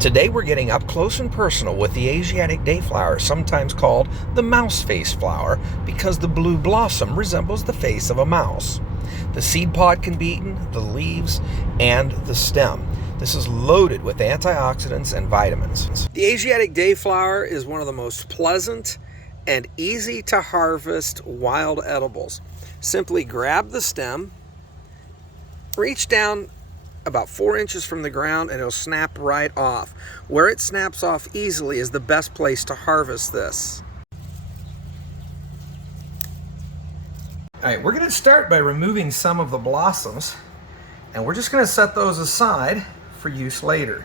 Today we're getting up close and personal with the Asiatic Day Flower, sometimes called the mouse face flower, because the blue blossom resembles the face of a mouse. The seed pod can be eaten, the leaves, and the stem. This is loaded with antioxidants and vitamins. The Asiatic Day Flower is one of the most pleasant and easy to harvest wild edibles. Simply grab the stem, reach down about 4 inches from the ground, and it'll snap right off. Where it snaps off easily is the best place to harvest this. All right, we're gonna start by removing some of the blossoms, and we're just gonna set those aside for use later.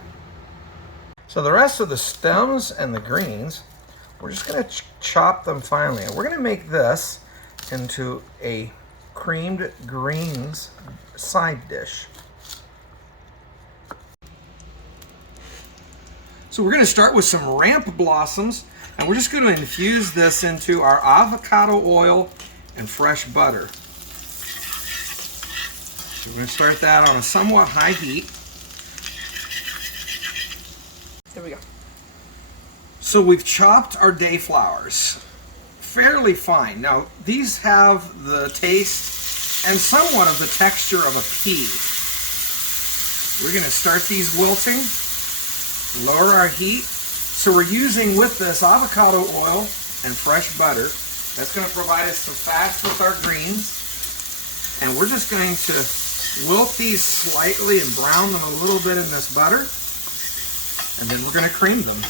So the rest of the stems and the greens, we're just gonna chop them finely. And we're gonna make this into a creamed greens side dish. So we're going to start with some ramp blossoms, and we're just going to infuse this into our avocado oil and fresh butter. So we're going to start that on a somewhat high heat. There we go. So we've chopped our day flowers fairly fine. Now these have the taste and somewhat of the texture of a pea. We're going to start these wilting. Lower our heat. So we're using with this avocado oil and fresh butter. That's going to provide us some fats with our greens. And we're just going to wilt these slightly and brown them a little bit in this butter. And then we're going to cream them.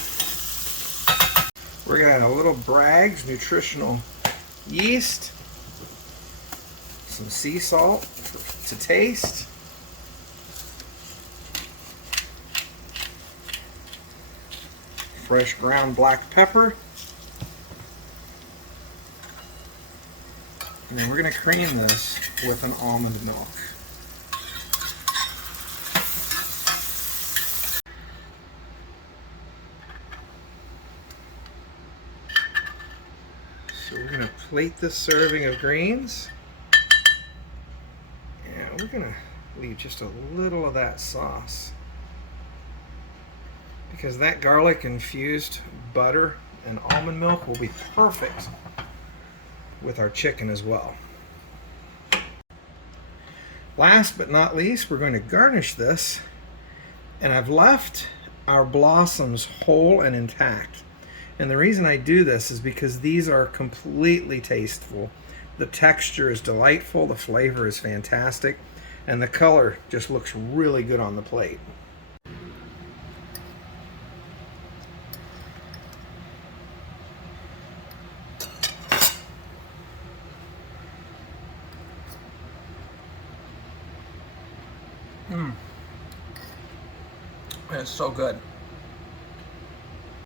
We're going to add a little Bragg's nutritional yeast, some sea salt to taste, fresh ground black pepper, and then we're going to cream this with an almond milk. So we're going to plate this serving of greens, and we're going to leave just a little of that sauce, because that garlic infused butter and almond milk will be perfect with our chicken as well. Last but not least, we're going to garnish this, and I've left our blossoms whole and intact. And the reason I do this is because these are completely tasteful. The texture is delightful, the flavor is fantastic, and the color just looks really good on the plate. It's so good.